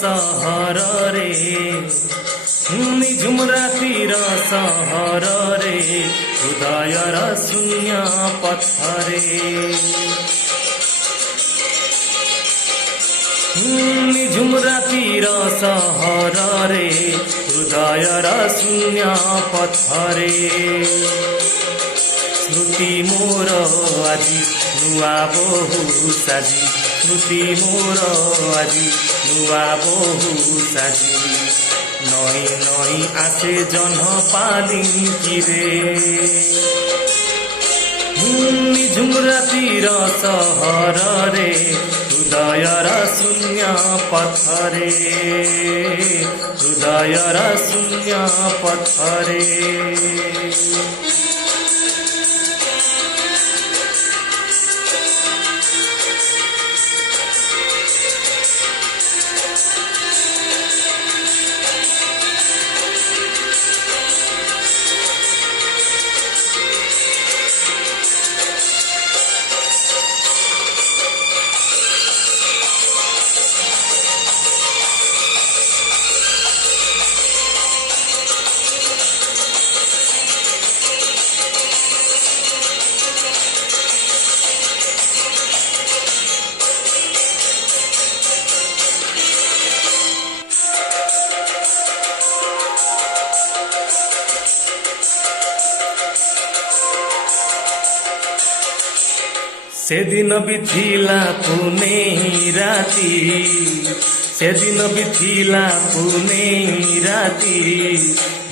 सहर रे निझुम रातिर सहर रे हृदयर शून्य पत्थरे निझुम रातिर सहर रे हृदयर शून्य पत्थरे स्मृति मोर আজি नुआ बहु साजी स्मृति मोर আজি नुआ बहु साजी नई नई आसे जन पालिंकी रे निझुम रातिर सहर रे हृदयर शून्य पत्थरे हृदयर शून्य पत्थरे सेदिन बिथिला पुने राती सेदिन बिथिला पुने राती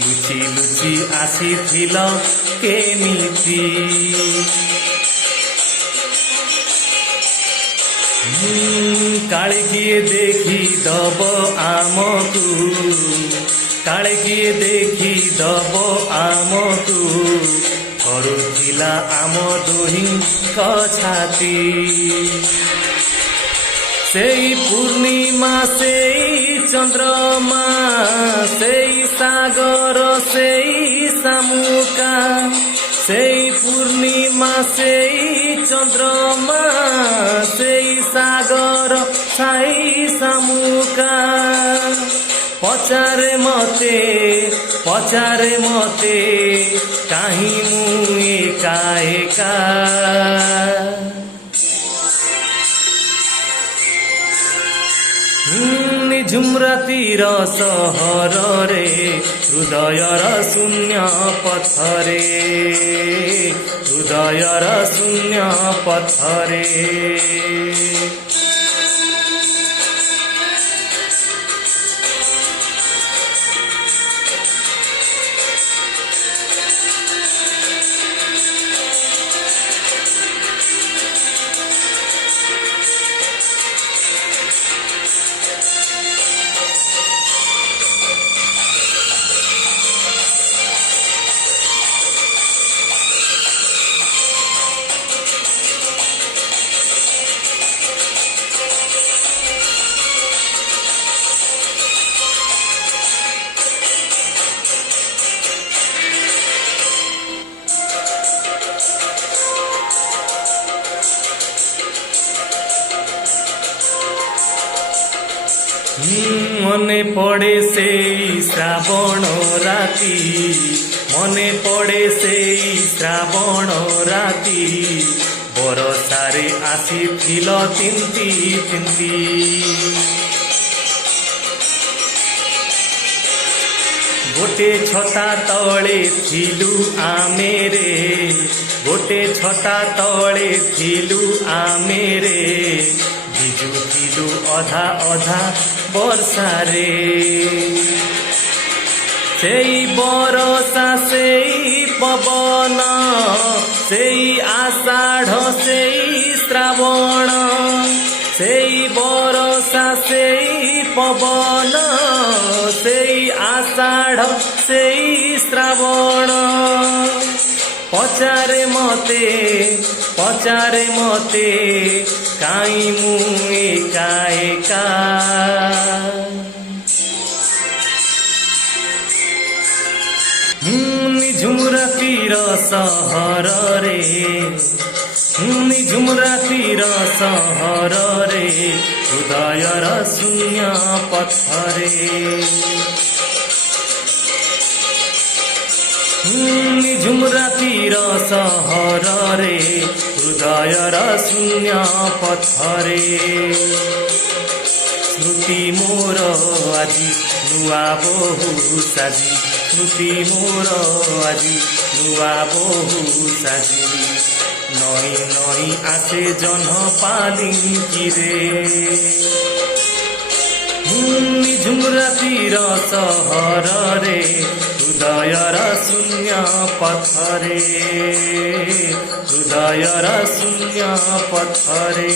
लुचि लुचि आसीथिल केमिति काले किए देखी दब आमकु काले किए देखी दब आमकु थरुथिला आम दुहिंक छाती सेई पूर्णिमा सेई चंद्रमा सेई सागर सेई शामुका सेई पूर्णिमा सेई चंद्रमा सेई सागर सेई शामुका पचारे मते काहीं मु एका एका निझुम रातिर सहर रे हृदयर शून्य पत्थरे हृदयर शून्य पत्थरे मने पड़े से श्रावण राती मने पड़े से श्रावण राती बरसारे आसीथिल तिंती तिंती गोटे छता तले थिलु आमे रे गोटे छता तले थिलु आमे रे भिजुथिलु अधा अधा बर्षारे सेई बरसा सेई पवन सेई आषाढ़ सेई श्रावण सेई बरसा सेई पवन सेई आषाढ़ सेई श्रावण पचारे मते काई मु एका एका निझुम रातिर सहर रे निझुम रातिर सहରରେ हृदय र शून्य पत्थरे निझुम रातिर सहରରେ हृदय र शून्य पत्थरे स्मृति मोर আজি नुआ बहु साजी स्मृति मोर আজি नुआ बहु साजी नई नई आसे जन पालिंकी रे निझुम रातिर सहରରେ हृदय र शून्य पत्थरे हृदय र शून्य पत्थरे।